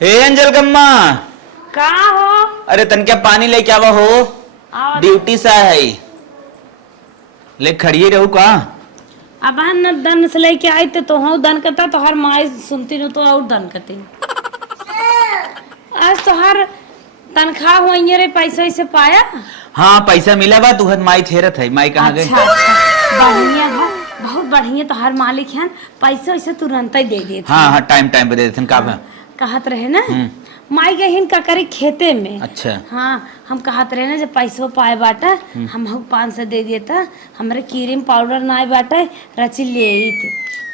हे अंजल gamma. का हो? अरे तन क्या पानी लेके आवा हो। ड्यूटी से है ले खड़िए रहू का। अब न दन से लेके आई तो हाँ दन करता तो हर माई सुनती न तो और दन करती। आज तो हर तनख्वाह हुई रे पैसा इसे पाया। हाँ पैसा मिला बा तुहर माई थेरत है। माई कहाँ गई? अच्छा अच्छा बढ़िया है, बहुत बढ़िया। तो हर मालिक है पैसा इसे तुरंत ही दे देते। हाँ हाँ टाइम टाइम पे दे देते का। कहत रहे ना माई गई ककरी खेते में। अच्छा हाँ हम कहत रहे ना जब पैसों पाए बाटा हम 500 दे देता। हमारे क्रीम पाउडर ना बाटा रची ले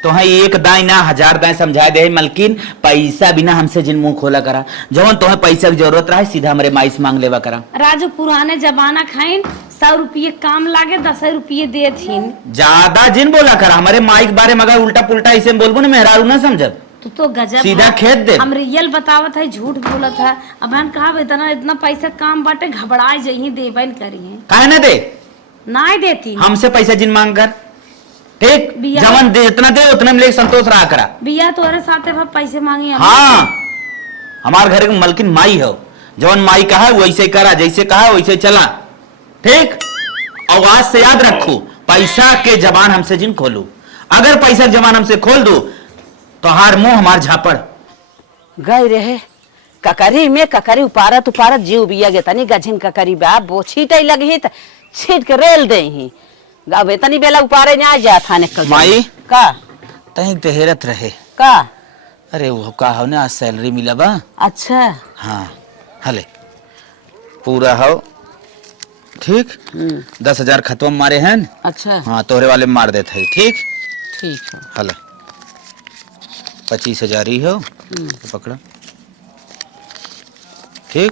तो है एक दाई ना 1000 दाई समझा दे मलकिन। पैसा बिना हमसे जिन मुंह खोला करा जवन तुम्हें पैसा की जरूरत रहा सीधा हमारे माई से मांग लेवा करा। राजू पुराने जमाना खाइन 100 रुपये काम लागे 10 रुपये दे थीन। ज्यादा जिन बोला करा हमारे माई के बारे में अगर उल्टा पुल्टा इसे बोलबो ना मेहरारू ना समझब तो गजब सीधा खेत दे। हम रियल बतावत है झूठ बोलत है। अब हम कहा इतना इतना पैसा काम बाटे घबराए जही देबन करिए काहे ना दे ना देती हमसे पैसा जिन मांग कर ठीक जवन दे इतना दे उतने में संतोष रहा करा। बिया तोरे साथे पैसे मांगे। हाँ हमारे घर की मलकिन माई हो जवन माई कहा वैसे करा जैसे कहा वैसे चला ठीक। आवाज से याद रखो पैसा के जबान हमसे जिन खोलू अगर पैसा के जबान हमसे खोल दो तो हार मुंह हमार झापड़ गई रहे ककरी में ककरी उपारत उपारत जीव बिया गे तनी गझिन ककरी बा बो छीटे लगी त छीट के रेल दे ही गावे तनी बेला उपारे ना जा था निकल माई का तही तेहरत रहे का। अरे वो का हो ना आज सैलरी मिला बा। अच्छा हाँ हले पूरा हो ठीक 10,000 खत्म मारे हैं। अच्छा हाँ तोहरे वाले मार देते है ठीक ठीक है हले 25,000 ही हो तो पकड़ा ठीक।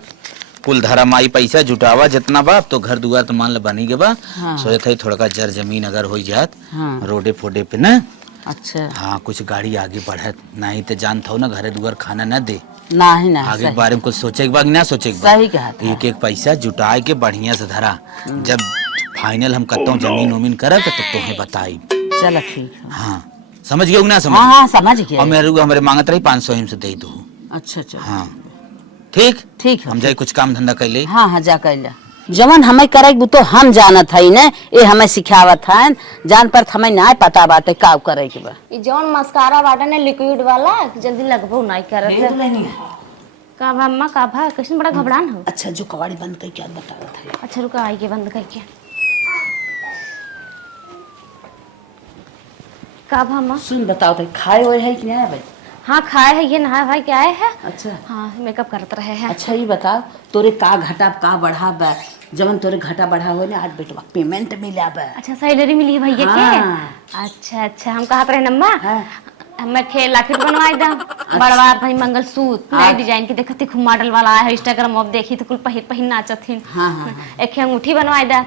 कुल धरा माई पैसा जुटावा जितना बा तो घर दुआर तो मान ल बनी के बा। हाँ। सोचत है थोड़ा का जर जमीन अगर हो जात हाँ। रोडे फोडे पे ना। अच्छा हाँ कुछ गाड़ी आगे बढ़त नहीं तो जानता हो ना घरे दुआर खाना न दे नहीं नहीं आगे के बारे में कुछ सोचे के बाद ना सोचे के सही कहा था। एक एक पैसा जुटाए के बढ़िया से धरा जब फाइनल हम कतो जमीन उमीन करत तो तुम्हें बताई। चलो ठीक है। हाँ समझ गए ना समझ। हाँ हाँ समझ गया। और मेरे को हमारे मांगत रही 500 हिम से दे दो। अच्छा अच्छा हाँ ठीक ठीक है हम जाए कुछ काम धंधा कर ले। हाँ हाँ जा कर जवन हमें करे तो हम जानत है ने ये हमें सिखावत है जान पर हमें ना पता बाटे का करे के बा। ई जौन मस्कारा बाटे ने लिक्विड वाला जल्दी लगभग नहीं करत का अम्मा का भा कैसे बड़ा घबरान हो। अच्छा जो कवाड़ी बंद कर क्या बतावत है। अच्छा रुका आई के बंद करके का भा अम्मा सुन बताओ तो खाए हुए है कि नहीं भाई। हाँ खाए है ये नहाए भाई क्या आए है। अच्छा हाँ मेकअप करते रहे हैं। अच्छा ये बता तोरे का घटा का बढ़ा बा जवन तोरे घटा बढ़ा हो ना आज बेटवा पेमेंट मिला बा। अच्छा सैलरी मिली है भैया के। अच्छा अच्छा हम कहा रहे नम्मा हमें खे लाकेट बनवाई दा बड़वा भाई मंगलसूत्र नए डिजाइन के देखती खूब मॉडल वाला आया है इंस्टाग्राम अब देखी तो कुल पहिन नाचथिन। एक अंगूठी बनवाई दा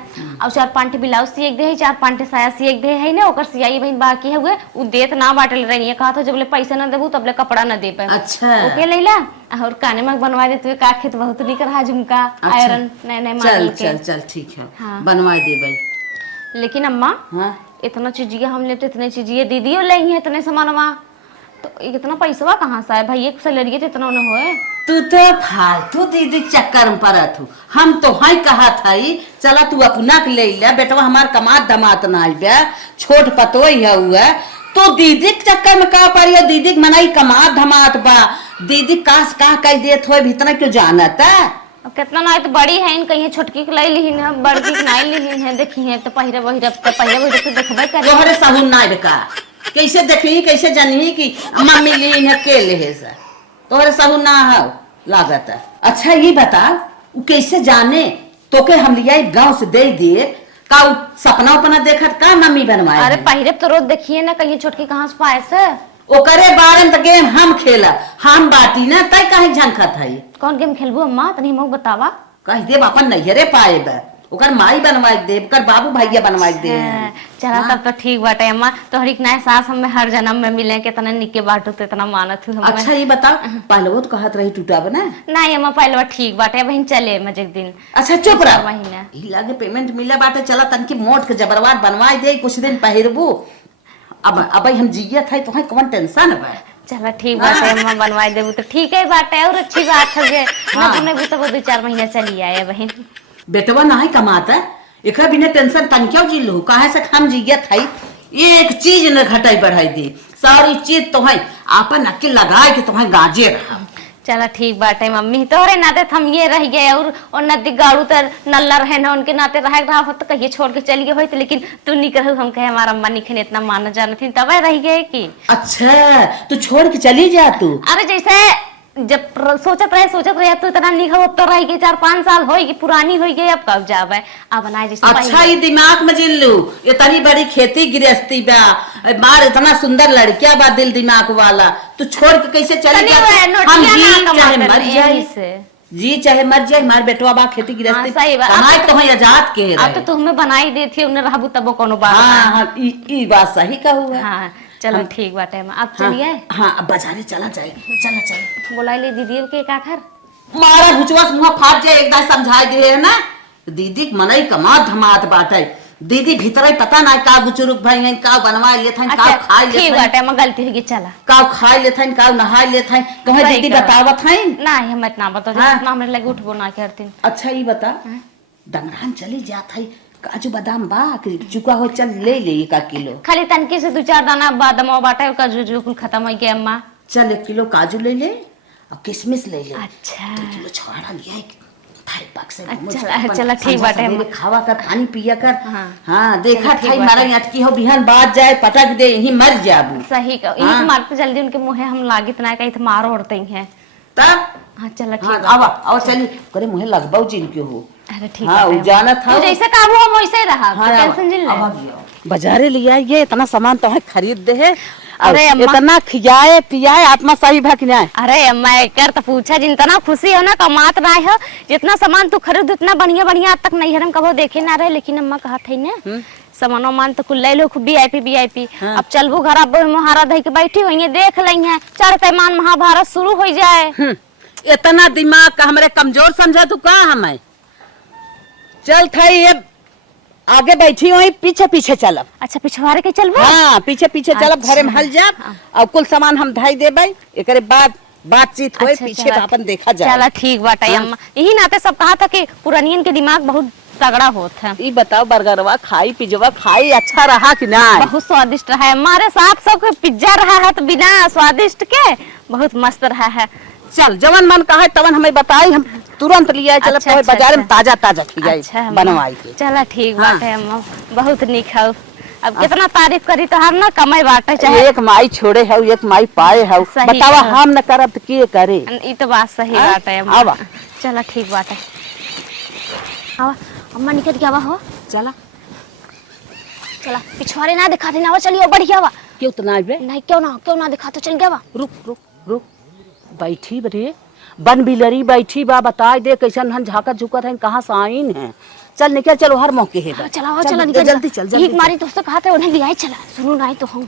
और 4-5 ब्लाउज सिएक दे 4-5 साया सिएक दे है ना ओकर सियाई बहन बाकी है हुए उ देत ना बाटल रही है कहा तो जबले पैसा ना देबू तबले कपड़ा ना दे पाए। अच्छा ओके लैला और काने में बनवा दे तू का खेत बहुत निक रहा झुमका आयरन नए नए मॉडल के। चल चल ठीक है बनवा दे भाई। लेकिन अम्मा इतना चीजिए हम लेते इतने चीजिए दीदी लाई है इतने सामानवा तो इतना पैसा कहाँ से है भाई एक सैलरी तो इतना न होए। तू तो फालतू दीदी चक्कर में पड़त हूँ हम तो हाई कहा था चला तू अपना के ले ले बेटवा हमार कमात धमात ना बे छोट पतोई है हुआ तो दीदी के चक्कर में का पड़ी दीदी के मनाई कमात धमात बा दीदी काश कहा कह देत हो इतना क्यों जानत है। कितना ना तो बड़ी है इन कहीं छोटकी के लाई लीन है बड़की के नहीं लीन है देखी है तो पहिरे वहिरे तो देखबे करे तोहरे साहुन ना बेका कैसे देखी कैसे जानही कि मम्मी लीन है के ले से तोहरे साहुन ना है लागत है। अच्छा ये बता वो कैसे जाने तो के हम लिया गांव से दे दिए का सपना उपना देखत का मम्मी बनवाए। अरे पहिरे तो रोज देखिए ना कहीं छोटकी कहाँ से पाए से ओकरे बारे में गेम हम खेला हम बाटी ना तय कहीं झंखत है। कौन गेम खेलबू अम्मा तनी हमको बतावा। कह दे अपन नैहरे पाए बा ओकर माई बनवाई दे ओकर बाबू भैया बनवाई दे। चला तब तो ठीक बाटे अम्मा तोहरी के नया सास हमें हर जन्म में मिले के तना निके बाटू तो इतना मानत हूं। अच्छा ये बता पहले वो तो कहत रही टूटा बना नहीं अम्मा पहले बार ठीक बाटे बहन चले मजे दिन। अच्छा चुप रह महीना ई लागे पेमेंट मिला बाटे चला तन की मोट के जबरवाद बनवाई दे कुछ दिन पहिरबू अब हम जियत है तो कौन टेंशन बा। चला ठीक बात है अम्मा, बनवाई देबू तो ठीक है बात है, और अच्छी बात है जे ना बनेबू तो वो 2-4 महीना चली आए बहन। बेटवा नहीं कमाता एकरा बिना टेंशन तनक्यों जी लो काहे से हम जियत है, एक चीज न घटाई बढ़ाई दे, सारी चीज तो है आपन अकेले लगाए कि तुम्हें गाजे रहा। चला ठीक बात है मम्मी, तोहरे नाते हम ये रह गए, और नदी गाड़ू तो नल्ला रहे ना उनके नाते रहा हो तो कहिए छोड़ के चली गए हो, तो लेकिन तू नहीं कहू हम कहे हमारा अम्मा निखने इतना माना जाना थी तब रह गए कि। अच्छा तू छोड़ के चली जा तू। अरे जैसे जब सोचत रहे तो इतना नहीं हो तो रह गई 4-5 साल होगी, पुरानी हो गई, अब कब जावे अब ना जैसे। अच्छा ये दिमाग में जिल लू, इतनी बड़ी खेती गृहस्थी बा, मार इतना सुंदर लड़किया बा दिल दिमाग वाला, तू छोड़ के कैसे चली जा? हम जी चाहे मर जाए, जी चाहे मर जाए, मार बेटवा बा खेती गृहस्थी कमाई तो है आजाद के रहे। अब तो तुम्हें बनाई देती उन्हें रहबू तब कोनो बात। हाँ ई बात सही कहू है। हाँ चलो ठीक बात है अब चलिए। हाँ अब बाजारे चला जाए, चला बोला ले दीदी के का घर मारा हुचवा मुंह फाट जाए, एकदम समझाई दे है ना दीदी मनई कमा धमात बाटे, दीदी भीतर पता ना का गुचुरुक भाई हैं का बनवा लेत हैं का खाई लेत हैं। ठीक बात है मैं गलती होगी चला का खाई लेत हैं का नहाई लेत हैं, कहे दीदी बतावत हैं नहीं हम इतना बता जितना हमरे लगे उठबो ना करती। अच्छा ये बता डंगरान चली जात है, काजू बादाम बा कि चुका हो चल ले ले 1 किलो, खाली तनके से 2-4 दाना बादाम बाटा काजू जो कुल खत्म हो गया अम्मा। चल 1 किलो काजू ले ले और किशमिश ले ले। अच्छा 2 किलो छवाड़ा लिया थाई पाक से चला ठीक बात है खावा कर पानी पिया कर। हाँ देखा थाई मारा अटकी हो बिहान बात जाए पटक दे यही मर जाबू। सही कहो यही मारते जल्दी उनके मुंह हम लागित ना कहीं मारो उड़ते हैं तब। हाँ चला ठीक आवा आओ चली करे मुहे लगबाऊ जिनके हो। अरे ठीक हाँ है जाना था जैसे काबू हम वैसे ही रहा टेंशन जिल बाजारे लिया ये इतना सामान तो है खरीद दे है। अरे इतना खियाए पियाए आत्मा सही भकना। अरे अम्मा कर तो पूछा जितना खुशी हो ना कमात ना हो जितना सामान तू खरीद उतना बढ़िया बढ़िया आज तक नहीं हरम कबो देखे ना रहे, लेकिन अम्मा कहा थे ना सामान मान तो कुल ले लो खूब वीआईपी। अब चलबू घर अब महारा दही के बैठी हुई देख लेंगे चढ़ते मान महाभारत शुरू हो जाए। इतना दिमाग का हमारे कमजोर समझा तू का हमें। चल थाई ये आगे बैठी हुई पीछे पीछे चलब। अच्छा पिछवाड़े के चलबो। हाँ पीछे पीछे चलब घरे में हल जाब और कुल सामान हम धाई देबै एकरे बाद बातचीत होए पीछे अपन देखा जाए। चला ठीक बाटे अम्मा यही नाते सब कहा था कि पुरानियन के दिमाग बहुत तगड़ा होता है। ये बताओ बर्गरवा खाई पिज्जा खाई अच्छा रहा कि ना? बहुत स्वादिष्ट रहा है हमारे साथ सब पिज्जा रहा है तो बिना स्वादिष्ट के बहुत मस्त रहा है। चल जवन मन कहा तवन हमें बताई हम तुरंत लिया चल। अच्छा, बाजार में ताजा ताजा खिलाई बनवाई के। चला ठीक बात है अम्मा बहुत निक है। अब कितना तारीफ करी तो हम ना कमाई बाटे चाहे एक माई छोड़े है एक माई पाए है बतावा हम न करब तो के करे। ई तो बात सही बात है अम्मा। चला ठीक बात है आवा अम्मा निकल के आवा हो। चला चला पिछवाड़े ना दिखा देना चलिए बढ़िया वा क्यों तो ना बे नहीं क्यों ना दिखा तो चल गया वा। रुक रुक रुक बैठी बरे बन बिलरी बैठी बा बता दे कैसन हन झाका झुकत है कहाँ से आइन है। चल निकल चलो हर मौके है। चला चला निकल जल्दी चल जल्दी हमारी दोस्तों कहा था उन्हें लिया चला सुनो नहीं तो हम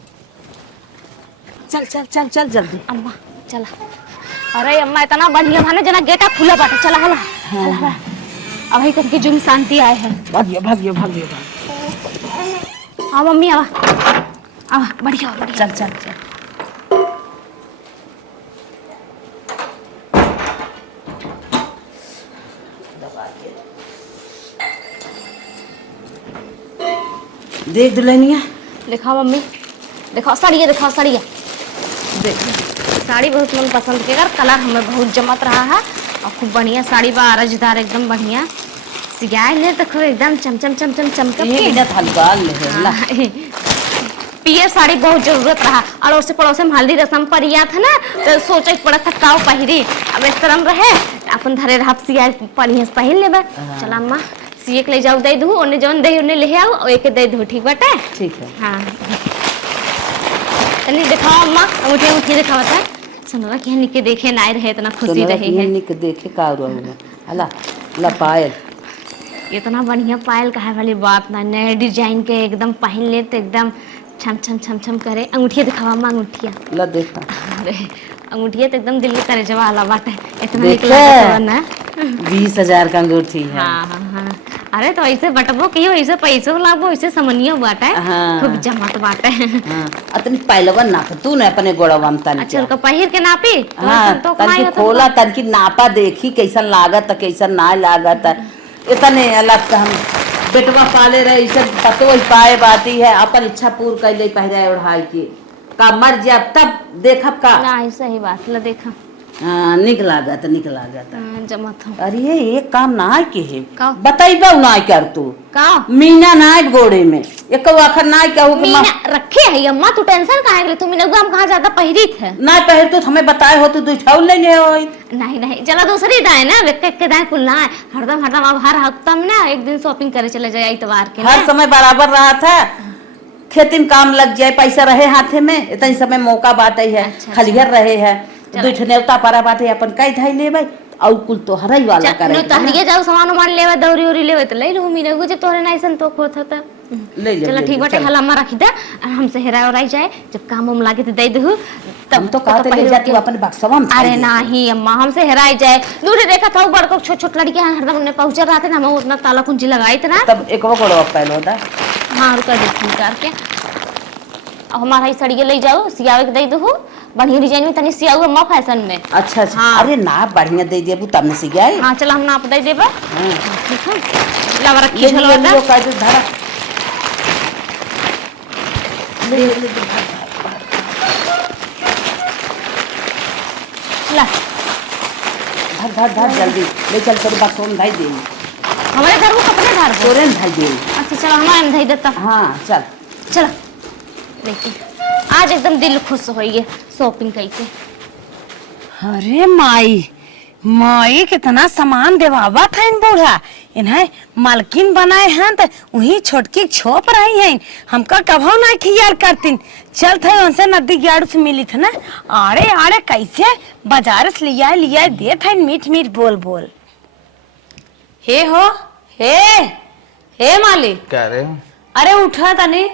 चल चल चल चल जल्दी अम्मा चला। अरे अम्मा इतना बढ़िया भाने जना गेटा खुला बाटे चला हला अब ही करके जो शांति आए है। भागियो हाँ मम्मी आवा बढ़िया चल चल चल देख दुल्हनिया दिखाओ मम्मी दिखाओ साड़िया देख साड़ी बहुत मन पसंद के कलर हमें बहुत जमत रहा है और खूब बढ़िया साड़ी बा रजदार एकदम बढ़िया सियाए ले तो खूब एकदम चमचम चमचम चमक पियर साड़ी बहुत जरूरत रहा। अड़ोसे पड़ोसे में हल्दी रसम पर या था ना तो सोचा पड़ा था काव पहिरी अब इस तरह रहे अपन धरे रहा सियाए बढ़िया पहन लेबे। चला अम्मा सिए के ले जाओ दे दू ओने जवन दे ओने ले आओ और एक दे दू ठीक बाटे। ठीक है हाँ चलिए दिखाओ अम्मा अंगूठी दिखावता सुनवा कि निके देखे ना रहे इतना खुशी रहे है निके देखे का हला ला पायल इतना बढ़िया पायल कहे वाली बात ना नए डिजाइन के एकदम पहन ले तो एकदम छम छम छम छम करे। अंगूठिया दिखावा अम्मा अंगूठिया ला देखा। अरे अंगूठिया तो एकदम दिल के करे जवाला बाटे इतना निकला ना 20,000 का अंगूठी है। हाँ हाँ हाँ अरे तो ऐसे बटबो कियो ऐसे पैसो लाबो ऐसे समनियो बाटे हाँ। खूब जमत बाटे। हाँ अतनी पहलवन नाप तू ने अपने गोड़वन तन अच्छा का पहिर के नापी हाँ तो तनकी खोला तनकी नापा देखी कैसन लागत कैसन ना लागत इतने अलग हम बेटवा पाले रहे इसे पतो ही पाए बाती है अपन इच्छा पूर्ण कर ले पहरा ओढ़ाई के का मर जा तब देखब का ना सही बात ला देखा हाँ निक लागत जमत हो अरे एक काम ना के है का? बताइबा ना कर तू का मीना ना गोड़े में एक आखर ना कहू कि मीना रखे है अम्मा तू टेंशन काहे ले तू मीना हम कहां ज्यादा पहिरी थे ना पहर तो हमें बताए हो तो तू छाव लेने हो नहीं चला दूसरी दाए ना वेक के दाए खुलना है हरदम अब हर हफ्ता में ना एक दिन शॉपिंग करे चले जाए इतवार के हर समय बराबर रहा था खेती में काम लग जाए पैसा रहे हाथे में इतनी समय मौका बाटे है अच्छा, खलिहर रहे है दूठ नेवता पारा बाटे अपन कई धाई लेबै और कुल तो हरई वाला करे तो हरिये जाओ सामान उमान लेवे दौरी उरी लेवे तो ले लू मीना गुजे तोरे नहीं सन तो खोत होता ले ले चलो ठीक बाटे हला में रखी दे और हमसे हेरा और जाए जब काम उम लागे तो दे दहु तब तो कहते ले जा तू अपन बक्सवा में अरे नहीं अम्मा हमसे हेराई जाए दूर देखा था बड़को छोट छोट लड़के हरदम ने पहुंचे रहते ना हम उतना ताला कुंजी लगाई थे ना तब एक वो गोड़वा पहले होता हां रुका देखी करके हमारा सड़िए ले जाओ सियावे के दे दहु बढ़िया डिजाइन में तनी सियाऊ अम्मा फैशन में अच्छा अच्छा हाँ। अरे ना बढ़िया दे देबू तब ने सी गए हां चल हम नाप दे देबा ठीक है लावा रखी ये चलो वो का धरा ले ला धर धर धर जल्दी ले चल तेरे बक्सवा में धाई दे हमारे घर को कपड़े धार दो तोरे में धाई दे अच्छा चलो हमारे में धई देता हाँ चल चलो देखिए आज एकदम दिल खुश हो गया शॉपिंग करके। अरे माई माई कितना सामान देवावा था इन बूढ़ा इन्हें मालकिन बनाए हैं तो वही छोटकी छोप रही हैं हमका कभो ना खियार करतीन चल थे उनसे नदी गाड़ू से मिली थी ना आड़े आड़े कैसे बाजार से लिया दे थे मीठ मीठ बोल बोल हे हो हे मालिक क्या रे अरे उठा तनी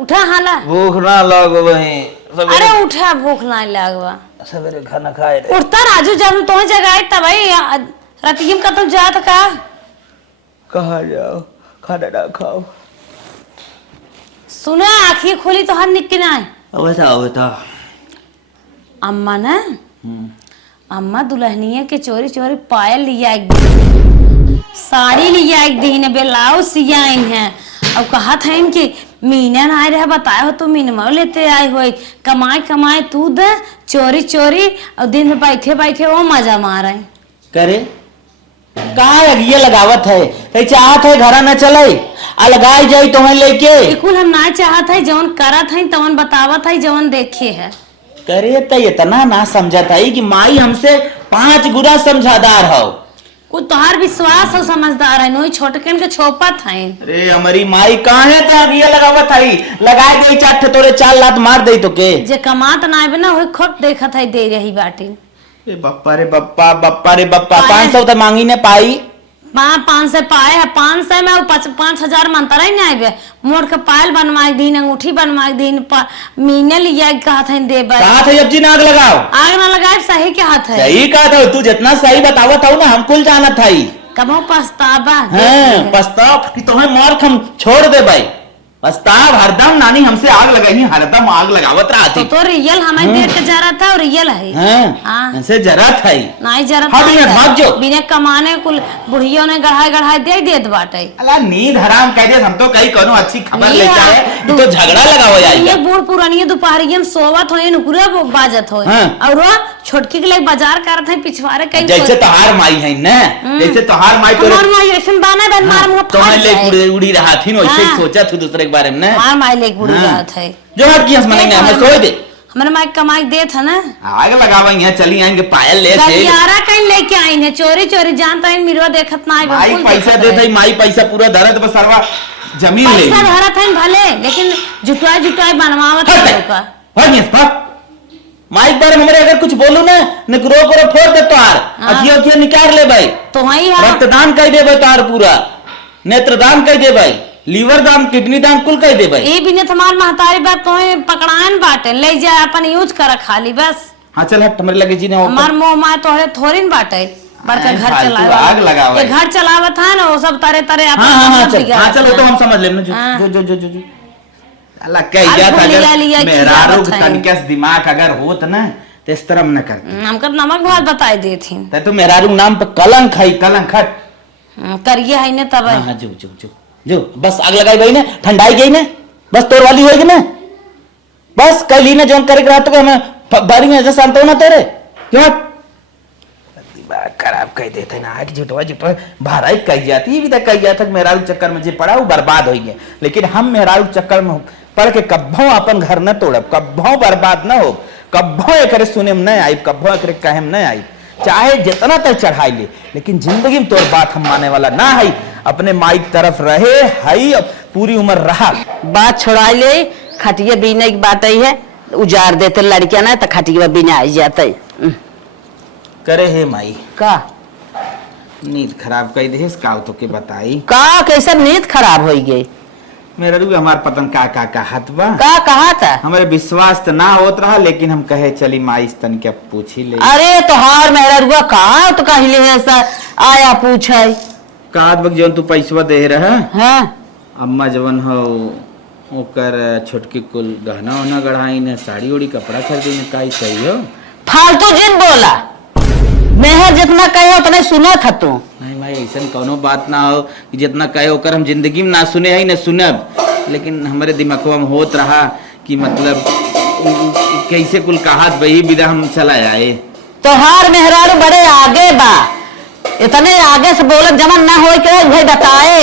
उठा हाला भूख ना लगो वही अरे उठा भूख ना लगवा सवेरे खाना खाए रे उठता राजू जब तो जगह तब रतियम का तुम जात का कहाँ जाओ खाना ना खाओ सुना आँखी खोली तो हर निक ना बता अम्मा ना अम्मा दुल्हनिया के चोरी चोरी पायल लिया एक दिन साड़ी लिया एक दिन ब्लाउज सिया है अब कहा था इनकी मीना ना आए रहे बताए हो तो मीनमा लेते आए हो कमाए तू दे चोरी चोरी और दिन में बैठे बैठे वो मजा मारे करे कहाँ ये लगावत है कहीं चाहत है घरा न चले अलगाई जाई तो है लेके बिल्कुल हम ना चाहत है जवन करत है तवन बतावत है जवन देखे है करे तो इतना ना समझत है कि माई हमसे 5 गुना समझदार हो कुछ तोहार विश्वास हो समझदार है नोई छोटकन के छोपत है अरे हमारी माई कहाँ है तो ये लगावत है लगाए गई चाट तोरे 4 लात मार दे तो के जे कमात ना आवे ना वही खोट देखत है दे रही बाटी बप्पा रे बप्पा 500 तो मांगी ने पाई 500 पाए है 500 में 5,000 मंतरा ही नहीं आवे मोड़ के पायल बनवाए दिन अंगूठी बनवाए दिन मीने लिया कहा था देबे कहा था अब जी नाग लगाओ आग ना लगाए सही के हाथ है सही कहा था तू जितना सही बतावत हो ना हम कुल जाना था ही कबो पछतावा पछताव कि तुम्हें मार हम छोड़ दे भाई पछताव हरदम नानी हमसे आग लगाई हरदम आग लगावत रहा थी तो रियल हमें देर के जरा था और रियल है ऐसे जरा था ही नहीं जरा हाँ बिना भाग जो बिना कमाने कुल बुढ़ियों ने गढ़ाई दे देत बाटे अल्लाह नींद हराम कह दे हम तो कहीं कोनो अच्छी खबर लेके आए ये तो झगड़ा लगाओ जाए ये बूढ़ पुरानी दोपहरिया में सोवत होए नुकुरा बाजत होए और वो छोटकी के लिए बाजार करत है पिछवारे कहीं जैसे तोहार माई है ना जैसे तोहार माई तो हमार माई ऐसे बाने बन मार मुंह तो मैं ले उड़ी रहा थी वैसे ही सोचा तू दूसरे के बारे में हमार माई ले उड़ी रहा था जो हट की हंस मनेंगे हमें सोए दे हमारे माई कमाई दे था ना आग लगावेंगे चली आएंगे पायल ले से गलियारा कहीं लेके आई है चोरी चोरी जानता है मिरवा देखत ना माई पैसा दे दे माई पैसा पूरा धरत बस सरवा जमीन ले पैसा धरत है भले लेकिन जुटाई बनवावत है का हट यस पा माइक बारे में अगर कुछ बोलू ना निकरो करो फोड़ दे तोहार अखियों अखियों निकाल ले भाई तो वही रक्तदान कह दे भाई तोहार पूरा नेत्रदान कह दे भाई लीवर दान किडनी दान कुल कह दे भाई ये भी ने तुम्हारी महतारी बात तो पकड़ान बाटे ले जाए अपन यूज कर खाली बस हाँ चल हट हमारे लगे जी ने हमार मोह माय तोहरे थोड़ी न बाटे बड़का अरे, घर फालतू चलावा आग लगावा ये घर चलावत है ना वो सब तारे तारे अपन हाँ हाँ हाँ सब चल बिगाड़त हाँ चल वो तो हैं। हम समझ लेना हाँ। जो अल्लाह कह जाता फूल लिया लिया अगर की मेहरारू बात है। तनिकस दिमाग अगर होत ना तो इस तरह न करते हमको नमक भात बताई दी थी तो मेहरारू नाम पे कलंक है कलंक हट करिए है ने तब हाँ हाँ जो बस आग लगाई गई ना ठंडाई गई ना बस तोर वाली होगी ना बस कल ही ना जोन करे रहा तो हमें बारी में ऐसा शांत होना तेरे क्यों दिमाग खराब कह देते ना आज झुटवा भारा ही कही जाती है अभी तक कही जाता मेहरारू चक्कर में जे पड़ा वो बर्बाद हो गया लेकिन हम मेहरारू चक्कर में पढ़ के कब्बों अपन घर न तोड़ब कब्बों बर्बाद न हो कब्बों एक सुने में न आई कब्बों एक कहे में न आई चाहे जितना तक चढ़ाई ले लेकिन जिंदगी में तोर बात हम माने वाला ना है अपने माई तरफ रहे हई अब पूरी उम्र रहा बात छोड़ाई ले खटिया बीने की बात आई है उजाड़ देते लड़कियां ना तो खटिया बिना आई जाते करे हे माई का नींद खराब कई दे का तो के बताई का कैसे नींद खराब हो गई मेरा रू हमार पतन का हाथ बा का कहा था हमारे विश्वास तो ना होत रहा लेकिन हम कहे चली माई तन के पूछ ही ले अरे तोहार मेहरा रुआ कहा तो कहले है ऐसा आया पूछे काद बक जवन तू पैसवा दे रहा हाँ अम्मा जवन हो ओकर छोटकी कुल गहना उहना गढ़ाई ने साड़ी उड़ी कपड़ा खरीदी ने काई चाहिए फालतू जिन बोला मेहर जितना कहे उतना सुना था तू नहीं भाई ऐसा कोनो बात ना हो कि जितना कहे ओकर हम जिंदगी में ना सुने है न सुनब लेकिन हमारे दिमागवा में होत रहा कि मतलब कैसे कुल कहात वही विदा हम चला आए तोहार मेहरारू बड़े आगे बा इतने आगे से बोलत जमन ना हो के भाई बताए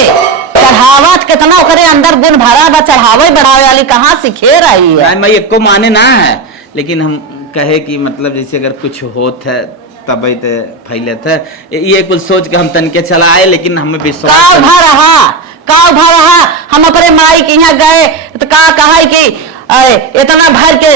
चढ़ावत कितना ओकरे अंदर गुण भरा बा चढ़ावे बढ़ावे वाली कहाँ सीखे रही है मैं एको माने ना है लेकिन हम कहे कि मतलब जैसे अगर कुछ होत है तब तो फैले थे ये कुछ सोच के हम तन के चलाए लेकिन हमें विश्वास का उभा रहा हम अपने माई के यहाँ गए तो का कहा कि इतना भर के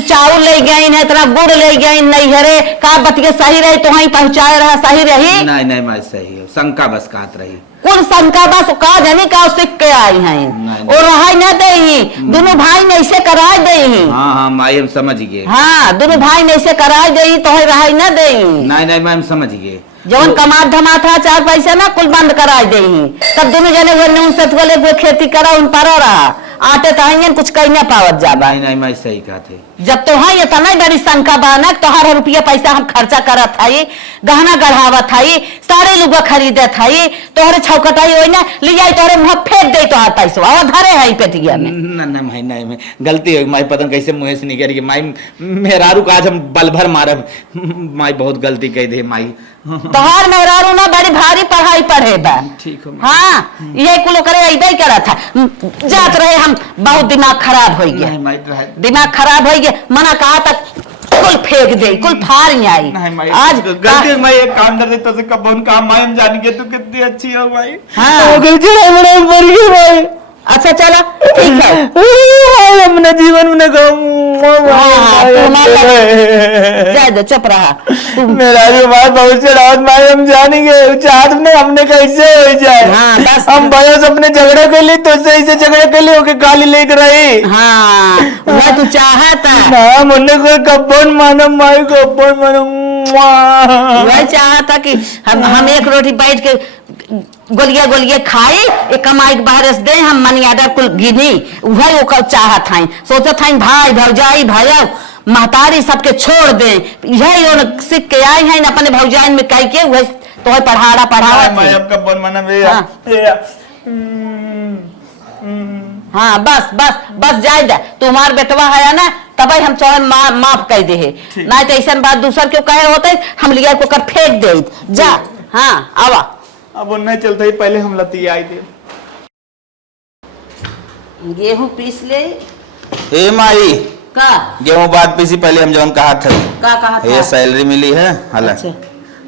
चावल ले गई है इतना गुड़ ले गई नहीं हरे का बतिया सही रही तो वहीं पहुंचाए रहा सही रही नहीं मैं सही हो शंका बस कहत रही कौन शंका बस का जानी का सीख के आई हैं और रहा न दे दोनों भाई ने ऐसे कराए दे हाँ माई हम समझ गए हाँ दोनों भाई ने ऐसे कराए दे तो रहा न दे नहीं मैं हम समझ गए जवन कमात धमात था 4 पैसे ना कुल बंद कराए दे तब दोनों जने वो सतवले वो खेती करा उन पर रहा आटे तो कुछ कहीं ना पावत जाबा नहीं मैं सही कहते जब तो हाँ ये तना बड़ी शंका बानक तोहार रुपया पैसा हम खर्चा करत थाई गहना गढ़ावत थाई सारे लोग खरीदे थाई तोहरे छौकटाई होई ना लिया तोहरे मुंह फेंक दे तोहार पैसा और धरे है पेटिया में नहीं मैं गलती हो माई पता कैसे मुँह से निकल गई माई मेहरारू का आज हम बल भर मारब माई बहुत गलती कह दे माई तोहार मेहरारू ना बड़ी भारी पढ़ाई पढ़े बा ठीक हो हाँ ये कुल करे ऐसे ही करा था जात रहे हम बहुत दिमाग खराब हो गया दिमाग खराब हो गया मना कहा तक कुल फेंक दे कुल फाड़ आई आज गलती मैं एक काम कर देता से कब उन काम माई हम जान के तू कितनी अच्छी हो भाई हाँ भाई अच्छा चलो ठीक है हमने जीवन में जा दो चुप रहा मेरा जो बात बहुत से रात माई हम जानेंगे चाहत में हमने कैसे हो जाए हाँ, बस हम बस अपने झगड़े के लिए तो सही से झगड़े के लिए होके गाली लेकर रही हाँ मैं तू चाहता ना मुन्ने को कब्बन मानो माई कब्बन मानो वह चाहता कि हम एक रोटी बैठ के गोलिया खाई एक कमाई के बाहर से दे हम मनियादा कुल गिनी वही ओकर चाहत है सोचत है भाई भौजाई भैया महतारी सबके छोड़ दे यही सीख के आई है अपने भौजाइन में कह के वह तो पढ़ावा मैं अब कब्बन माना हाँ बस जाए दे तुम्हार बेटवा है ना तब हम चौहन माफ कह दे नहीं तो ऐसा बात दूसर क्यों कहे होते हम लिया को कर फेंक दे जा हाँ आवा अब नहीं चलता ही पहले हम लती आई थे गेहूं पीस ले ए माई का गेहूं बात पीसी पहले हम जौन कहा था का कहा था ये सैलरी मिली है हला अच्छा।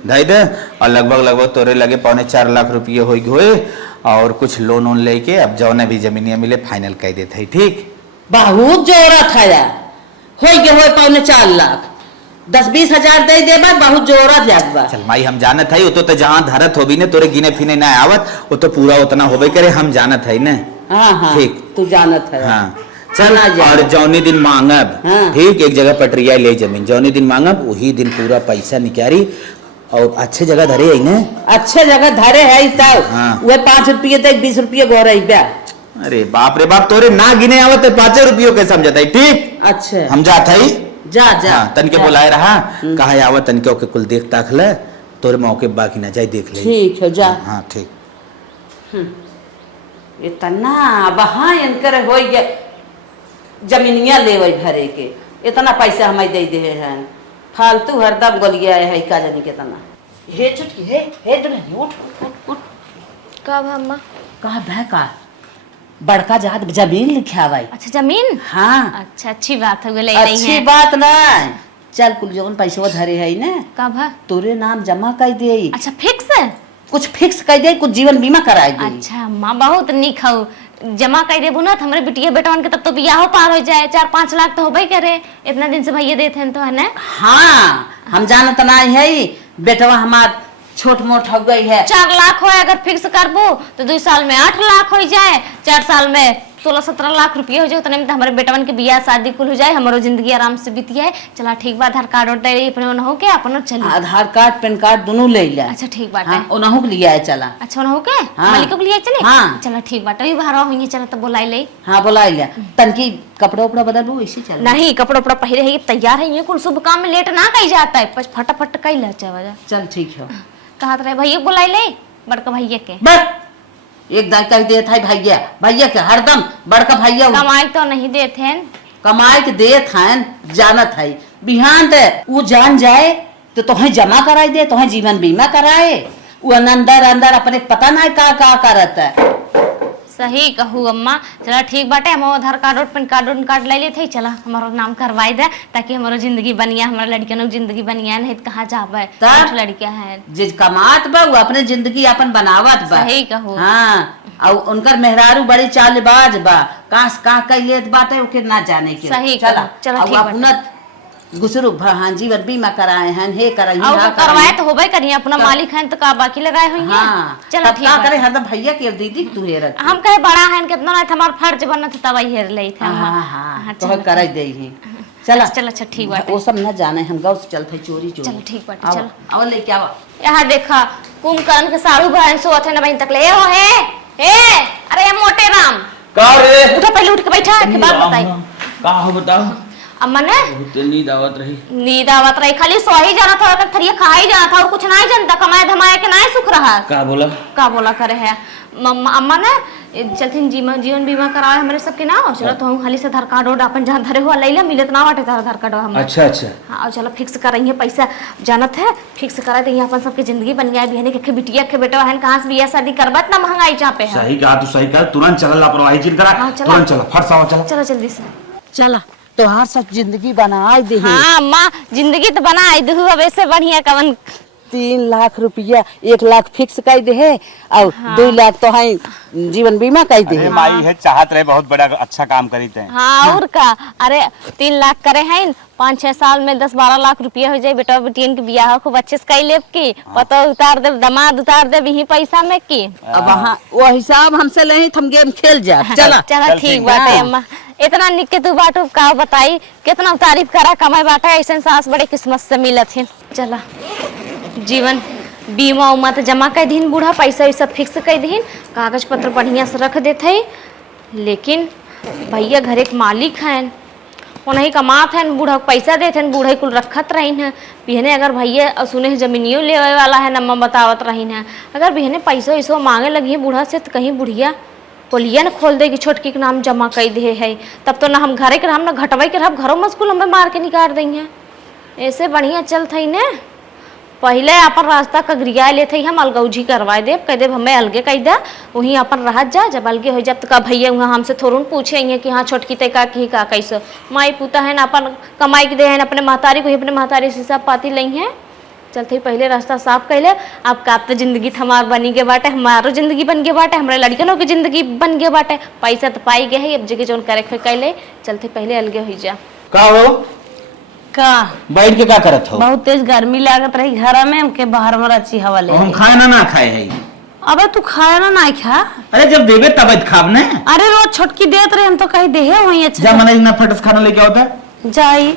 ढाई दे और लगभग तोरे लगे 4.25 लाख रुपये हुए और कुछ लोन लेके अब जौन भी जमीनिया मिले फाइनल कह देते ठीक बहुत जोरत है यार हो गए 4.25 लाख 10-20 हजार दे देबा बहुत जोरत लगबा चल माई हम जानत है वो तो जहाँ धरत होबी ने तोरे गिने फिने ना आवत वो तो पूरा उतना होबे करे हम जानत है ने हाँ ठीक तू जानत है हाँ चल और जौनी दिन मांगब हाँ। ठीक एक जगह पटरिया ले जमीन जौनी दिन मांगब वही दिन पूरा पैसा निकाली और अच्छे जगह धरे है ना। अच्छे जगह धरे है तब हाँ। वह 5 रुपये तक 20 रुपये गो रही बा। अरे बाप रे बाप, तोरे ना गिने आवत 5 रुपयों के समझता है। ठीक, अच्छा हम जात है। जा जा हाँ, तन के बुलाए रहा, कहा आवत तन के ओके कुल देख ताक ले, तोरे मौके बाकी ना जाए देख ले। ठीक है जा। हाँ ठीक। इतना बहा इनकर हो गया जमीनिया लेवे भरे के, इतना पैसा हमें दे दे हैं फालतू हरदम गलिया है का जानी कितना। हे चुटकी हे दुल्हन उठ उठ उठ। कब अम्मा? कहा भै का बड़का जात जमीन लिखावाई। अच्छा जमीन? हाँ अच्छा अच्छी बात है, ले नहीं अच्छी है। बात नहीं, चल कुल जौन पैसा धरे है ना कब है? तोरे नाम जमा कर दे, अच्छा फिक्स है? कुछ फिक्स कर दे, कुछ जीवन बीमा कराए दे। अच्छा अम्मा बहुत निक हो, जमा कर देबू ना हमरे बिटिया बेटवन के तब तो बियाह पार हो जाए, 4-5 लाख तो होबे करे, इतना दिन से भैया देते हैं तो है ना। हाँ हम जानत नहीं है, बेटवा हमार छोट मोट हो गई है। 4 लाख हो अगर फिक्स करबो तो 2 साल में 8 लाख हो जाए, 4 साल में 16-17 लाख रुपये हो जाए, उतने में तो हमारे बेटवन के बियाह शादी कुल हो जाए, हमारो जिंदगी आराम से बीती है। चला ठीक बा, आधार कार्ड और अपने हो के अपन चली। आधार कार्ड पैन कार्ड दोनों ले ले। अच्छा ठीक बात है। हाँ, उन्हों के लिए आए चला। अच्छा हो के हाँ। मालिक को लिए चले। हाँ। चला ठीक बात है, बाहर होंगे चला तो बुलाई ले। हाँ बुला ले, तनकी कपड़ा उपड़ा बदलू ऐसे चल। नहीं कपड़ा उपड़ा पहले है तैयार है, ये कुल शुभ काम में लेट ना कही जाता है, फटाफट कही ले चाहे। चल ठीक है। कहा रहे भैया बुलाई ले, बड़का भैया के। बस एक दाई कह दे था भैया, भैया के हरदम बड़का भैया कमाई तो नहीं देते हैं। कमाई के देत हैं, जानत है बिहान ते वो जान जाए तो तुम्हें जमा कराई दे, तुम्हें जीवन बीमा कराए, वो अंदर अंदर अपने पता नहीं का करत है। सही कहू अम्मा। चला ठीक बाटे, हम आधार कार्ड और पैन कार्ड ले लेते, चला हमारा नाम करवाई दे ताकि हमारा जिंदगी बनिया, हमारा लड़कियों की जिंदगी बनिया, नहीं तो कहाँ जाबे। तब? लड़कियां हैं जिस कमात बा वो अपने जिंदगी अपन बनावत बा। सही कहू। हाँ और उनकर मेहरारू बड़ी चालबाज बा, कहाँ कह लेत बाटे ओके ना जाने के। सही चला कहू। चला ठीक बाटे। अपना गुसरू हाँ जीवन बीमा कराए हैं, हे कराई और करवाए तो होबे करिए, अपना मालिक है तो का बाकी लगाए हुई है। हाँ चलो तब ठीक का बाटे। करे हरदम भैया के दीदी तू हे रख। हम कहे बड़ा है कितना ना हमारा फर्ज बनत था तब हेर ले थे। हाँ हाँ तो करे दे ही। चला चल अच्छा ठीक बाटे। वो सब न जाने, हम गाँव से चलते चोरी चोरी। चलो ठीक बाटे। चलो अब लेके आओ। यहाँ देखा कुंभकर्ण के साड़ू बहन सोत है ना बहन तक ले हो है। अरे ये मोटे राम का रे? उठो, पहले उठ के बैठा के बात बताई। का हो बताओ? अम्मा ने नींद आवत रही। नींद आवत रही, खाली सो ही जाना था, अगर थरिया खा ही जाना था और कुछ नहीं जानता, कमाए धमाए के नहीं सुख रहा। का बोला? का बोला करे है अम्मा ने चलथिन जीवन बीमा करावे हमरे सबके ना, और चलो तो हम खाली से आधार कार्ड और अपन जहाँ धरे हुआ लैला मिलत ना बाटे आधार कार्ड हम। अच्छा अच्छा। हाँ और चलो फिक्स कराइए पैसा, जानत है फिक्स करा देंगे, अपन सबके जिंदगी बन गया। बिहने के बिटिया के बेटा है कहाँ से बियाह शादी करबा, इतना महंगाई जहाँ पे है। सही कहा तू, सही कहा। तुरंत चल, लापरवाही जिन करा। हाँ, चला। तुरंत चला, फट सावा चला। चलो जल्दी से। चला तोहार सब जिंदगी बनाए दे। हाँ अम्मा जिंदगी तो बनाई दू, अब ऐसे बढ़िया कवन 3 लाख रुपया 1 लाख फिक्स कर दे है और 2 लाख तो है जीवन बीमा कर दे है। माई है चाहत रहे बहुत बड़ा अच्छा काम करी थे। हाँ और का, अरे 3 लाख करे हैं, 5-6 साल में 10-12 लाख रुपया हो जाए, बेटा बेटियन के बियाह खूब अच्छे से कर लेब की, पता उतार दे, दामाद उतार दे यही पैसा में की। अब वहाँ वो हिसाब हमसे नहीं, हम गेम खेल जा। चला चला ठीक बाटे अम्मा। इतना निक के तू बाटू का बताई, कितना तारीफ करा कमाई बाटा, ऐसे सास बड़े किस्मत से मिलत है। चला जीवन बीमा उमा तो जमा कर दीन, बूढ़ा पैसा वैसा फिक्स कर दीन, कागज पत्र बढ़िया से रख देते है। लेकिन भैया घर एक मालिक हैं, उन्हें कमात हैं, बूढ़ा पैसा देते हैं, बूढ़ा कुल रखत रही हैं। बिहने अगर भैया सुने जमीनियों ले वाला है नम्मा बतावत रही हैं, अगर बिहने पैसा वैसा मांगे लगी है बूढ़ा से तो कहीं बुढ़िया पोलिया न खोल देगी, छोटकी के नाम जमा कर दे है, तब तो ना हम घरे के हम ना घटवाई के घरों मस्कुल हमें मार के निकाल देंगे। ऐसे बढ़िया चलत है न, पहले अपन रास्ता कगरिया लेते हम अलगौजी करवा देव, कह देव हमें अलगे कह दे, वहीं अपन रह जा, जब अलगे हो जब तो भैया वहाँ हमसे थोड़ा पूछेंगे कि हाँ छोटकी ते का की का कैसे माई पूता है ना, अपन कमाई के दे है अपने महतारी को ही, अपने महतारी से सब पाती लई हैं। चलते पहले रास्ता साफ कैले, अब का तो जिंदगी हमार बनी के बाटे, हमारो जिंदगी बन गए बाटे, हमारे लड़कियों की जिंदगी बन गए बाटे, पैसा तो पाई गए है, अब जगह जो करे कैले, चलते पहले अलगे हो जा। का हो का बैठ के का करत हो? बहुत तेज गर्मी लागत रही घर में, हमके बाहर में अच्छी हवा ले। हम खाए ना खाए है। अबे तू खाया ना नहीं खा? अरे जब देवे तब खाब ने। अरे रोज छोटकी देत रहे, हम तो कहीं दे वही अच्छा। जब मैंने इतना फटस खाना लेके होता जाई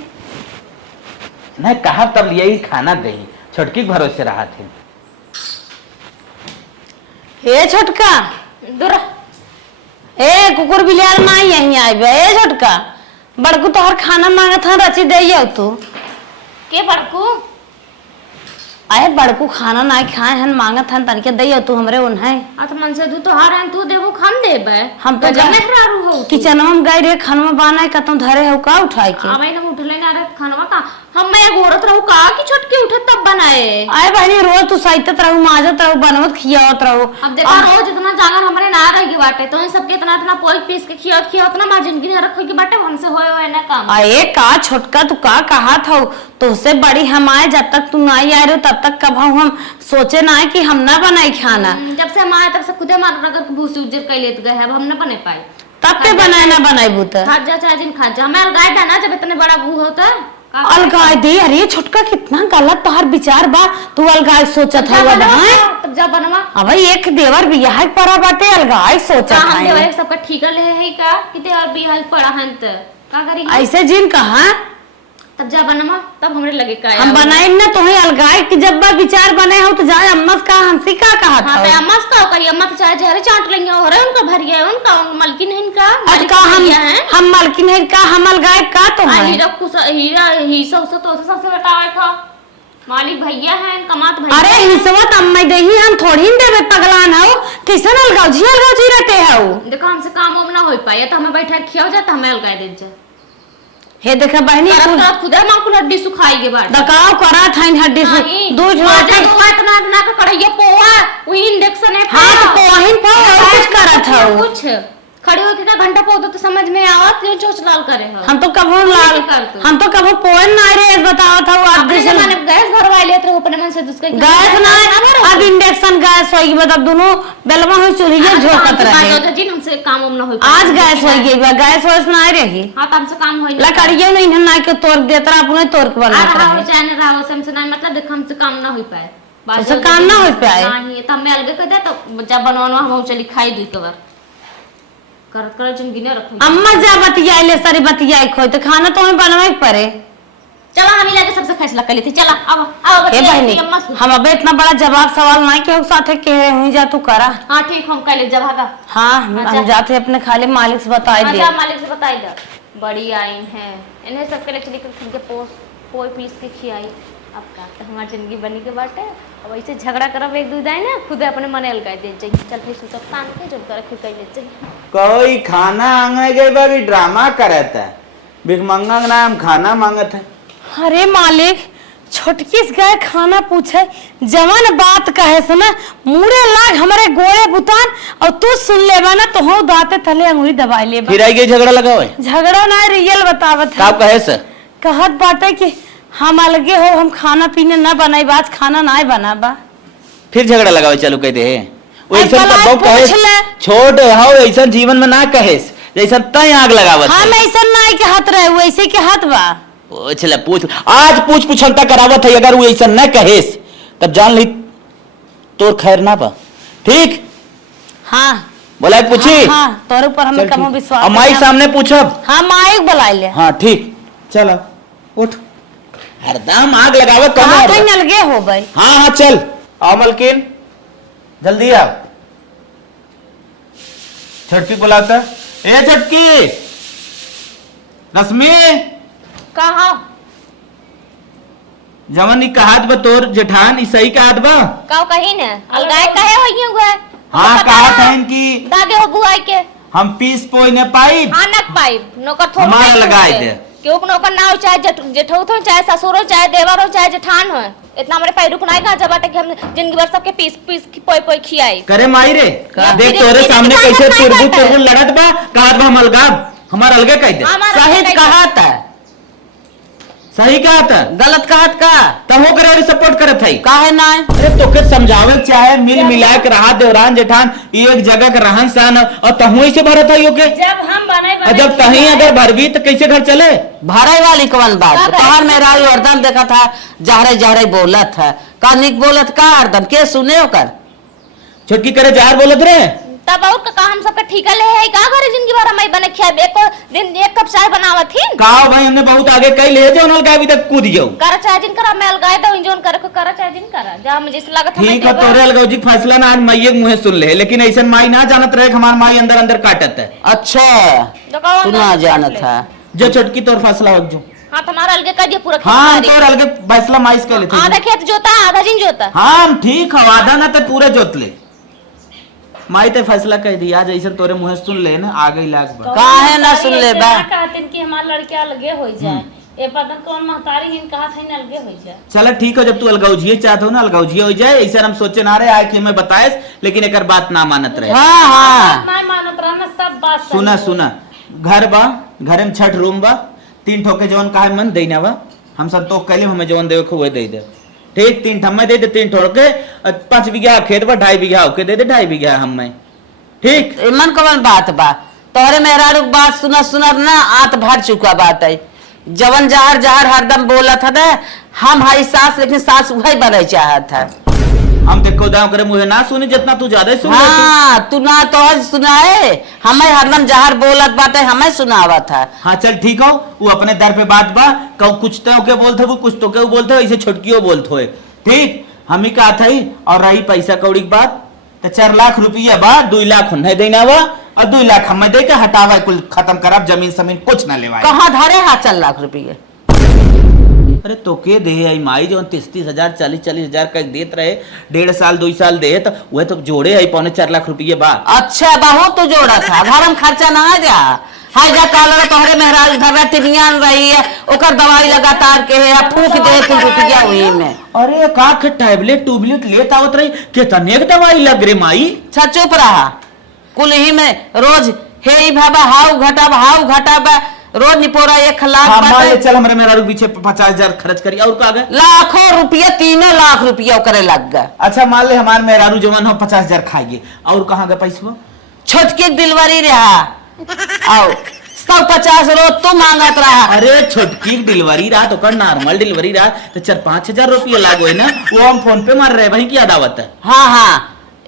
नहीं कहा तब यही खाना दे, छोटकी के भरोसे रहा थे। ए छोटका, दूर ए कुकुर बिलाल ना यहीं आए बे। ए छोटका, बड़कू तोहर खाना मांगत हन, रची दे तू। के बड़कू अरे बड़कू खाना ना खाए हन, मांगत हन, तनिके दे तू हमरे उन्हें। तो मन से तू हार तू देबो हम देबे। हम तो जब मेहरारू हो किचन में गए रे, खाना बनाए कतौ धरे हो का उठाए के। अब ना उठले ना रे खानवा का हम मैं गोरत रहू का कि छोटके उठे तब बनाए। आए बहनी रोज तू सहितत रहू, माजत रहू, बनवत खियावत रहू। अब देखा रोज इतना जागर हमरे ना रही बाटे तो सबके इतना इतना पोल पीस के खियावत ना मां जिंदगी रखो की बाटे हमसे होए ना काम। अरे का छोटका तू का कहा था, तुझसे बड़ी हम आए, जब तक तू ना आई रहे तब तक कब हम सोचे ना कि हम ना बनाई खाना। जब से हम आए तब से खुदे मार रगड़ के भूसी उजर कर लेत गए, अब हम ना बने पाए। तब के बनाए ना बनाई बूत खा जा चाहे जिन खा जा, हमें अलगाए था ना जब इतने बड़ा बू होता अलगाए दे। अरे छोटका कितना गलत तोहर विचार बा, तू अलगाए सोचत हवा बनाए। तब जा बनवा अब एक देवर बियाह पड़ा बाटे, अलगाए सोचत हम है। देवर सबका ठीका ले है का कि देवर बियाह पड़ा है त का करी ऐसे जिन कहा तब जा बनवा तब हमरे लगे का हम बनाए ना तुम्हें अलगाए कि जब बा विचार बने हो तो जाए अम्मा का हमसी का कहा था। हां पे अम्मा का करी, अम्मा तो चाहे जहरे चाट लेंगे और उनका भर गया उनका मलकिन है इनका आज का हम मालकिन है का, हम अलगाए का तो है। हीरा कुछ हीरा ही सब तो सबसे बतावे था मालिक भैया है कमात भैया। अरे हिस्सा अम्मा देही, हम थोड़ी ही देवे पगलान हो, कैसे अलगाव जी रहते हो। देखो हमसे काम वाम ना हो पाए तो हमें बैठा खिया हो जाता, हमें अलगा दे जा। हे देखा बहनी खुद मां को हड्डी सुखाई के बाद दकाव करा था इन हड्डी से दूध माजे दुआ इतना इतना का कढ़ैया पोवा वो इंजेक्शन है। हां तो पोहिन पो कुछ करा था कुछ खड़े होके का घंटा पौधो तो समझ में आवत क्यों चोच लाल करे हो। हम तो कबो लाल हम तो कबो पोन ना रे बताओ था वो आदमी से मैंने गैस भरवा लिया तो अपने मन से दूसरे गैस ना अब इंजेक्शन गैस होई बता दोनों बेलवा हो चुलिया झोकत रहे। तो जी हमसे काम हम ना होई आज गैस होई गई बा, गैस होस ना रही। हां तो हमसे काम होई लकड़ियों नहीं ना के तोड़ देतरा अपने तोड़ के बना रहा चाहे ना रहा हमसे ना मतलब देख हमसे काम ना होई पाए, उससे काम ना हो पाए नहीं तो मैं अलग कर दे तो जब बनवाना हम चली खाई दुई कवर कर जिंदगी ने रखो। अम्मा जा बतियाई ले सारी बतियाई खोई तो खाना तो हमें बनवाए पड़े। चला हम लगे सबसे फैसला कर लेते। चला आओ आओ ए बहनी हम अब इतना बड़ा जवाब सवाल ना के साथे के हुई जा तू करा। हां ठीक हम कह ले जवाब। हां हम जाते अपने खाली मालिक से बताई दे। अच्छा मालिक से बताई दे बड़ी आईन है इन्हें सब के चली के पोई पीस के खियाई। अब का तो हमारी जिंदगी बनी के बाटे अब ऐसे झगड़ा करब एक दूध आई ना खुद अपने मने अलगाई दे चाहिए। चल फिर सुतब तान के जब कर फिर कह ले चाहिए कोई खाना आंगे गए बाकी ड्रामा करता है, भिखमंगा के नाम खाना मांगत है। अरे मालिक छोटकी से गए खाना पूछे जवन बात कहे से ना मुड़े लाग हमारे गोले बुतान और तू सुन लेबा ना तो हो दाते थले अंगुरी दबाई लेबा। फिर आई गई झगड़ा लगा हुआ झगड़ा ना रियल बतावत है। का कहे से कहत बाटे कि हम अलगे हो, हम खाना पीने ना बनाई, बात खाना ना बनाबा। फिर झगड़ा लगावे चालू कहते हैं वैसा भला तो कहे पूछ ले। छोड़ हो ऐसा जीवन में ना कहे जैसा तय आग लगावत है। हम ऐसा ना के हाथ रहे वैसे के हाथ बा। पूछ पूछ आज पूछलता करावत है, अगर वो ऐसा न कहेस तब जान ली तोर खैर ना बा। ठीक हाँ बोला पूछी हाँ तोर ऊपर हमें कम विश्वास। माई सामने पूछब। हाँ माइक बुला ले। हाँ ठीक चल उठ हरदम आग लगावत कौन हाँ कहीं अलगे हो भाई। हाँ हाँ चल आओ मलकिन जल्दी आओ। छटकी बुलाता ए छटकी रश्मि कहा जवन कहात बा तोर जेठान ई सही कहात बा। काओ कहीं ने अलगाए कहे होई हुए। हाँ कहात है इनकी दागे हो बुआई के हम पीस पोई ने पाई हाँ नक पाई नौकर थोड़ा हमारा लगाए दे क्यों नौकर ना हो चाहे जेठो हो चाहे ससुर हो चाहे देवर हो चाहे जेठान हो इतना हमारे पैर रुकना है जब बाटे कि हम जिंदगी भर सबके पीस पीस पोई पोई खियाई करे माई रे देख तोरे सामने कैसे तुरबुल लड़त बा कहात बा हम अलगाब हमार अलगे कह दे। सही कहात है सही कहत गलत कहत का तहो करे सपोर्ट करत है काहे ना। अरे तोके समझावे चाहे मिल मिला के रहा देवरान जेठान एक जगह का रहन सहन और तहु से भरत है ओके जब हम बने जब तही अगर भरबी तो कैसे घर चले। भरे वाली कौन बात तोहर मेरा हरदम देखा था जहरे जहरे बोलत है का निक बोलत का हरदम के सुने ओकर छोटकी करे जहर बोलत रे तब और का हम सबका ठीका ले है का घरे जिंदगी भर मैं बने खिया एक दिन एक कप चाय बनावत थी का भाई हमने बहुत आगे कई ले जो नल का अभी तक कूद गयो करा चाय दिन करा मैं अलगाए दो इंजन करे को करा चाय दिन करा जा मुझे इस लागत ठीक है तोरे अलगौजी के फैसला ना आज मैये मुंह सुन ले लेकिन ऐसा माई ना जानत रहे हमार माई अंदर अंदर काटत है। अच्छा तू ना जाना था जो छोटकी तोर फैसला हो जो हां तुम्हारा अलगे कर दिया पूरा हाँ तोर अलगे फैसला माइस कर लेते आधा खेत जोता आधा जिन जोता हाँ ठीक है आधा ना तो पूरे जोत ले माई ते फैसला कह दिया जैसे तोरे मुंह सुन ले ना आ गई लाख बार काहे ना सुन ले बा कहते कि हमार लड़के अलगे हो जाए ए पता कौन महतारी हिन कहा था अलगे हो जाए। चलो ठीक है जब तू अलगौजिए चाहते हो ना अलगौजिए हो जाए ऐसा हम सोचे ना रहे आए कि हमें बताए लेकिन एक बात ना मानत रहे। हाँ हाँ मैं मानत रहना सब बात सुना सुना घर बा घर में 6 रूम बा 3 ठोके जवन काहे मन देना बा हम संतोष कैले हमें जवन देवे को दे दे ठीक 3 ठम्मे दे दे 3 ठोके 5 बीघा खेत बा 2.5 बीघा होके दे दे 2.5 बीघा हमें ठीक मन कमन बात बा तोहरे मेहरारू बात सुना सुना ना आत भर चुका बात है जवन जहर जहर हरदम बोला था ना हम हाई सास लेकिन सास वही बने चाहत है हम देखो दाव करे मुझे ना सुने जितना तू ज्यादा सुन हाँ तू ना तो सुनाए हमें हरदम जहर बोलत बात है हमें सुनावा था। हाँ चल ठीक हो वो अपने दर पे बात बा कहू कुछ तो के बोलते वो कुछ तो के बोलते ऐसे छुटकियों बोलते हो ठीक हम ही कहा था और रही पैसा कौड़ी की बात तो 4 लाख रुपया बा 2 लाख नहीं देना बा और 2 लाख हमें दे के हटावा कुल खत्म करब जमीन समीन कुछ ना लेवा कहाँ धरे हा 4 लाख रुपये अरे तो के दे आई माई जो 30 हजार 40 हजार का देत रहे 1.5 साल 2 साल दे तो वह तो जोड़े आई 4.5 लाख रुपये बा। अच्छा बहुत तो जोड़ा था घर में खर्चा ना जा हाय जा काला तोहरे मेहराज धरा टिबियान रही है ओकर दवाई लगातार के है फूक दे के रुपया हुई में अरे का के टैबलेट टूबलेट लेत आवत रही कितने के दवाई लग रे माई चुप रहा कुल ही में रोज हे भाबा हाउ घटाबा रोज निपोरा 1 लाख मान ले चल हमारे मेरा पीछे 50,000 खर्च करी और का गए लाखों रुपया 3 लाख रुपया करे लग गए। अच्छा मान ले हमारे मेहरारू जवान हो 50,000 खाएंगे और कहाँ गए पैसा छोटकी डिलीवरी रहा आओ 150 रोज तू मांगत रहा। अरे छोटकी डिलीवरी रहा तो कर नॉर्मल डिलीवरी रहा तो 4-5 हजार रुपया लागो है ना वो हम फोन पे मार रहे वही की अदावत है। हाँ हाँ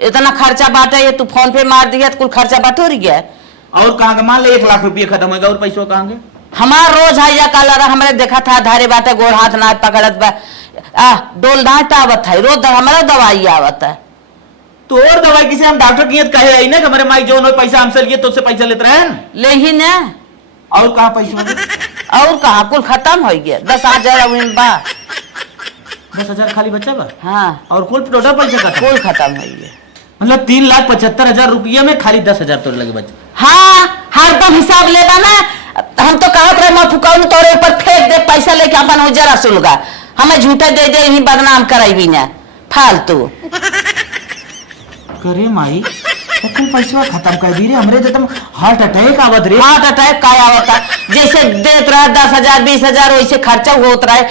इतना खर्चा बांटा ये तू फोन पे मार दिया तो कुल खर्चा बांटो रही गया और कहाँ मान ले 1 लाख रुपया खत्म होगा और पैसा कहाँ गए हमार रोज है कल हमारे देखा था धारे बाटे गोड़ हाथ नाच पकड़त बा डोल नाच आवत है रोज हमारा दवाई आवत है तो और दवाई किसे हम डॉक्टर की कहे आई ना हमारे माई जो पैसा हमसे लिए तो उससे पैसा लेते रहे ले ही ना और कहाँ पैसा और कहाँ कुल खत्म हो गया 10,000 बा 10,000 खाली बच्चा बा हाँ और कुल टोटल पैसा खत्म कुल खत्म हो गया मतलब 3,75,000 रुपये में खाली 10,000 तोड़ लगे बच्चे। हाँ हर तो हिसाब लेगा ना हम तो कहत रहे मैं फुकाऊं तोरे ऊपर फेंक दे पैसा लेके अपन हो जरा सुलगा हमें झूठे दे दे इन्हीं बदनाम कराई ना फालतू करे माई तो पैसा खत्म कर दी रे हमरे तो हार्ट अटैक आवत रे हार्ट अटैक का आवता जैसे देत रहा 10,000 20,000 वैसे खर्चा होत रहे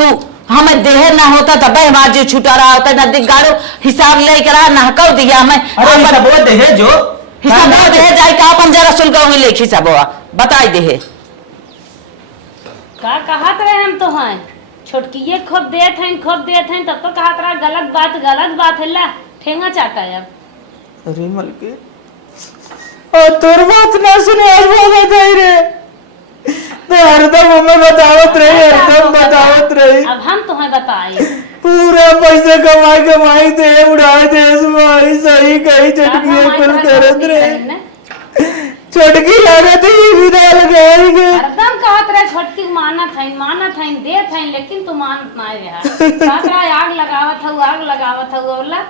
तू हमें देह ना होता तो हमारा जो छुटा रहा होता नजदीक गाड़ो हिसाब लेकर रहा नहकौ दिया हमें हिसाब दे जो हिसाब दे जाए का अपन जरा सुलगा में लेख हिसाब बताई दे का कहत रहे हम तो हैं छोटकिए खूब देत हैं तब तो कहत रहा गलत बात है ला ठेंगा चाटा अब अरे मलके तोर बात ना सुने आज बात आई रे तो हरदम हमें बतावत रही अब हम तुम्हें बताए पूरा पैसे कमाई दे उड़ाए दे इसमें सही कही चटकी कुल करत रे छोटकी लागत ही विदा लगाई गए हरदम कहत रहे छोटकी मानत है देत है लेकिन तू मानत ना रहा कहत रहा आग लगावत हूँ बोला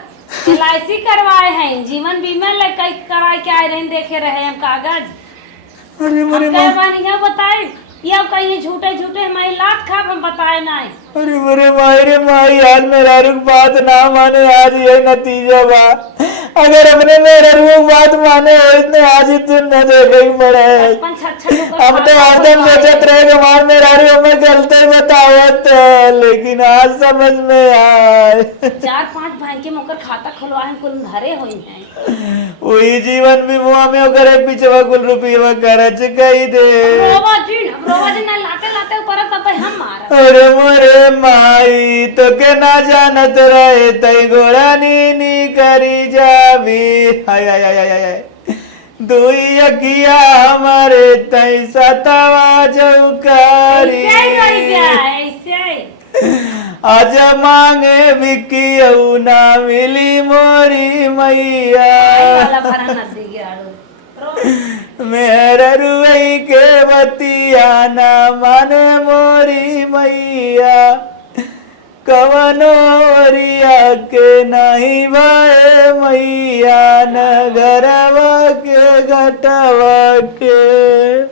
LIC करवाए हैं जीवन बीमा ले कई कराए के आए रहे देखे रहे हम कागज अरे मरे माँ बताए ये कहीं झूठे हमारी लात खाप हम बताए ना अरे मेरे माई आज मेरा रुक बात ना माने आज ये नतीजा बा अगर अपने मेरा रुक बात माने इतने आज दिन न देखे पड़े अब तो हरदम सोचत रहे कि हमारे मेरा रुक में गलती बतावत लेकिन आज समझ में आए 4-5 भाई के मुकर खाता खुलवाए कुल धरे हुई हैं वही जीवन बीमा में करे पीछे कुल रुपया खर्च कई दे रोवा जी ना लाते ऊपर तब हम मार अरे मोरे माई तो के ना जानत रहे तई गोड़ा नी करी जाबी हाय हाय हाय हाय हाय दुई अखिया हमारे तई सतवा चौकारी आज मांगे बिकी ना मिली मोरी मैया मेहर रुई के बतिया ना मन मोरी मैया कवनोरिया के नहीं भय मैया नगरवा के घटवा के